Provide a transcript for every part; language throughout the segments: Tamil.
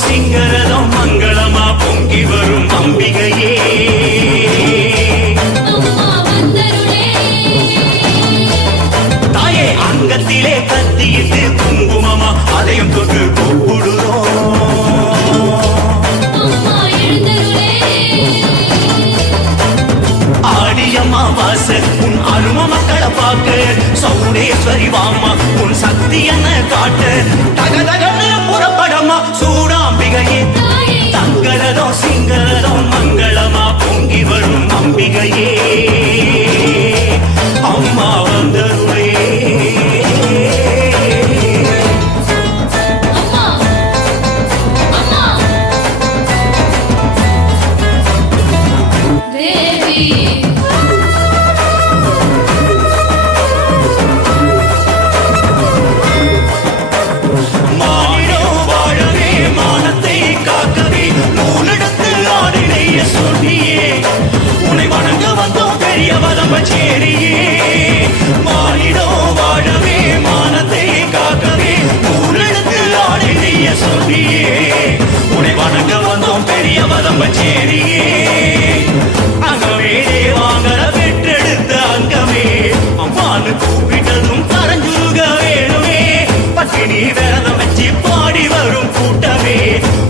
சிங்கரதம் மங்களமா பொங்கி வரும் அம்பிகையே தாயே அங்கத்திலே கத்தியிட்டு குங்குமமா அதையும் தொட்டு கூப்பிடுறோம் ஆடியம்மா வாச உன் அரும மக்களை பார்க்க சௌடேஸ்வரி வாமா உன் சக்தி என்ன காட்ட தகதகன்னு புறப்படமா சூடாம்பிகையே தங்கரதோ சிங்கரதோ மங்களமா பொங்கி வரும் அம்பிகையே அம்மா வந்தருளே சேரியே மானிடோ வாழவே மானத்தை காக்கவே ஊரெடுத்து ஆடி நெய்ய சொல்லியே உனை வணங்க வந்தோம் பெரிய வதம்பச்சேரியே அங்கமே தேவாங்கர பெற்றெடுத்த அங்கமே அம்மானு கூப்பிட்டதும் கரஞ்சுருக வேணுமே பட்டினி விரதம் வச்சு பாடி வரும் கூட்டமே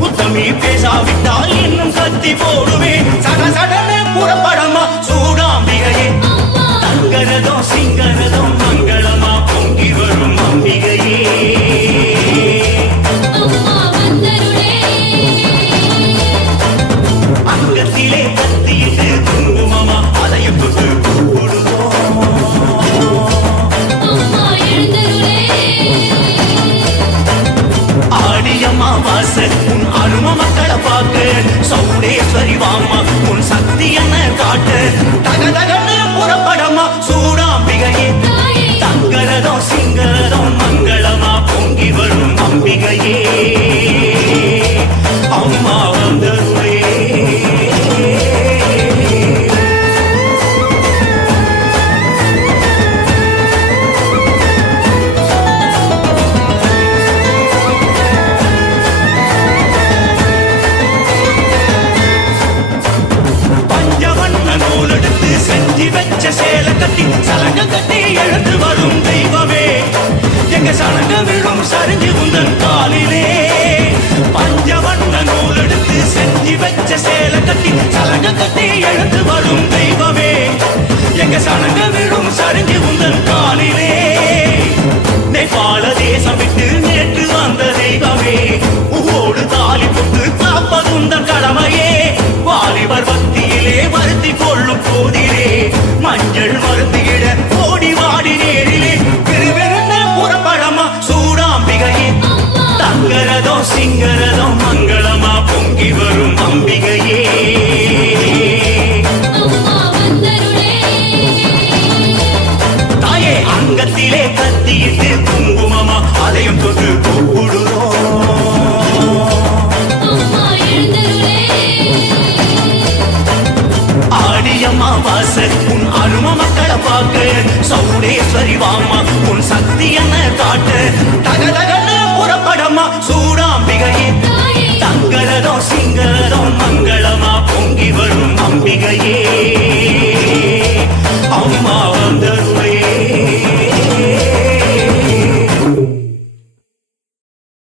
உத்தமி பேசாவிட்டால் இன்னும் கத்தி போடுவே சட சடன புறப்படமா சூடாம்பிகையே தங்கரதோ சிங்கரதோ மங்களமா பொங்கி வரும் அம்பிகையே அங்கத்திலே கத்தியிட்டு குங்குமமா அதையும் தொட்டு கூப்பிடுவோம் ஆடியம்மா வாச உன் அரும மக்களை பார்க்க சௌடேஸ்வரி வாமா உன் சக்தி என்ன காட்ட தகதகன்னு புறப்படமா சூடாம்பிகையே தங்கரதோ சிங்கரதோ மங்களமா பொங்கி வரும் அம்பிகையே அம்மா வந்தருளே செஞ்சு வச்ச சேல கட்டி சலங்க கட்டி எழுந்து வரும் தெய்வமே எங்க சலங்க விழும் சரிஞ்சு உந்தன் காலிலே பஞ்சவண்ண நூல் எடுத்து செஞ்சு வச்ச சேல கட்டி சலங்க கட்டி எழுந்து வரும் தெய்வமே எங்க சலங்க விழும் சரிஞ்சு உந்தன் காலிலே நேபாள தேசம் விட்டு நேற்று வந்த தெய்வமே உவோடு தாலி போட்டு காப்பது உந்தன் கடமையே வாலிபர் பக்தியிலே வருத்தி கொள்ளும் போதிலே மஞ்சள் மருந்திட ஓடி வாடி நேரிலே திருவெருந்த புறப்படமா சூடாம்பிகையே தங்கரதோ சிங்கரதோ மங்களமா பொங்கி வரும் அம்பிகையே தாயே அங்கத்திலே கத்தியிட்டு குங்குமமா அதையும் தொட்டு கூப்பிடுறோம் ஆடியம்மா வாச உன் அரும மக்களை பார்க்க சௌடேஸ்வரி வாமா உன் சக்தி என்ன காட்ட தகதகன்னு புறப்படமா சூட